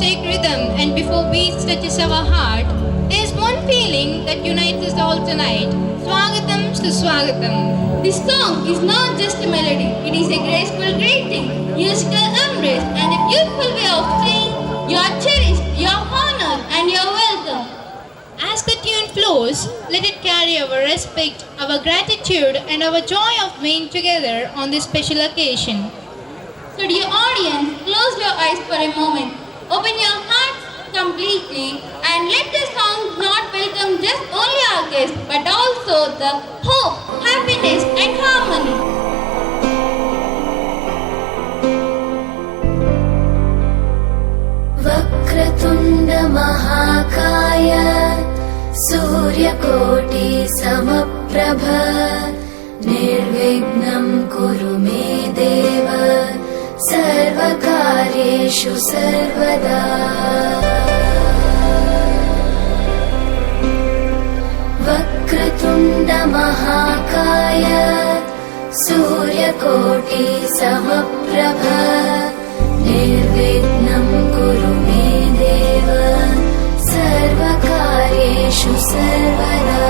take rhythm and before beat touches our heart, there is one feeling that unites us all tonight. Swagatam to Swagatam. This song is not just a melody, it is a graceful greeting, musical embrace, and a beautiful way of saying you are cherished, you are honored, and you are welcome. As the tune flows, let it carry our respect, our gratitude, and our joy of being together on this special occasion. So dear audience, close your eyes for a moment, open your hearts completely, and let the song not welcome just only our guests, but also the hope, happiness, and harmony. वक्रतुण्ड महाकाय सूर्यकोटि समप्रभ निर्विघ्नं कुरु मे देव सर्वकार्येषु सर्वदा वक्रतुण्ड महाकाय सूर्यकोटि समप्रभ निर्विघ्नं कुरु मे देव सर्वकार्येषु सर्वदा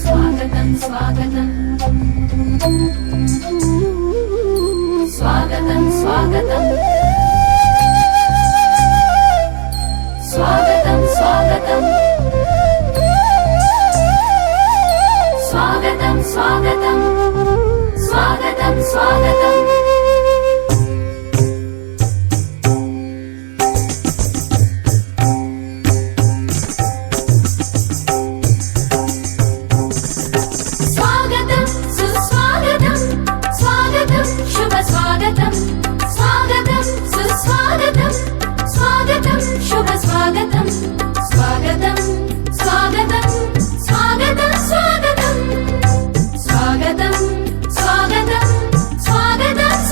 स्वागतं स्वागतं स्वागतं स्वागतं स्वागतं स्वागतं स्वागतं स्वागतं स्वागतं स्वागतं स्वागतं सुस्वागतं स्वागतं शुभ स्वागतं स्वागतं सुस्वागतं स्वागतं शुभ स्वागतं स्वागतं स्वागतं स्वागतं स्वागतं स्वागतं स्वागतं स्वागतं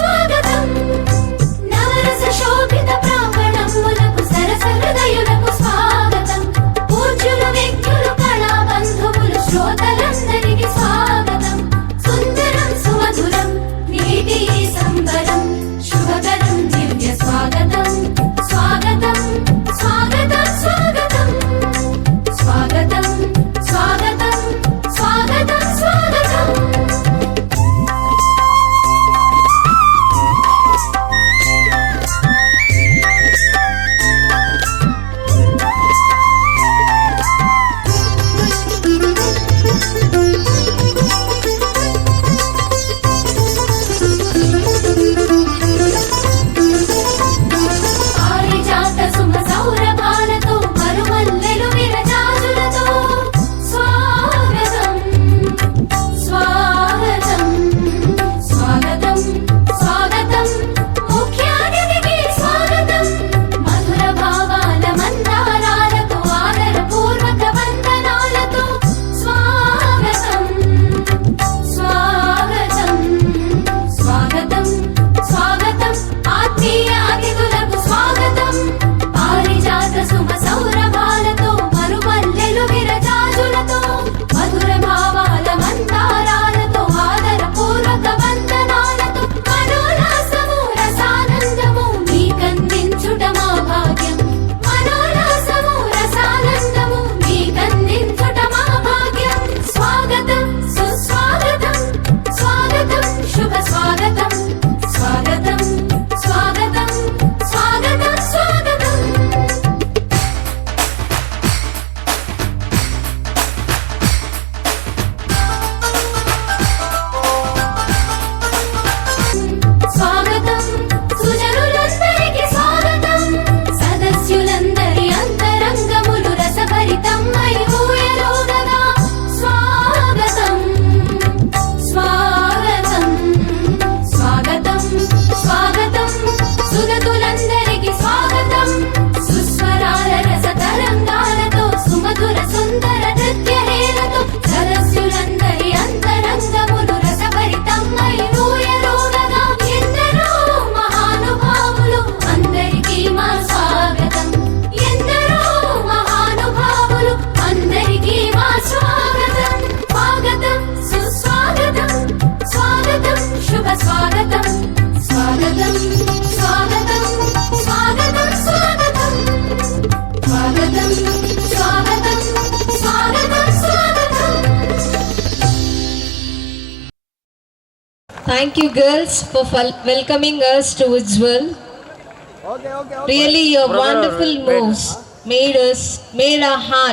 Thank you, girls, for welcoming us to Ujjwal. Really, your wonderful moves made our heart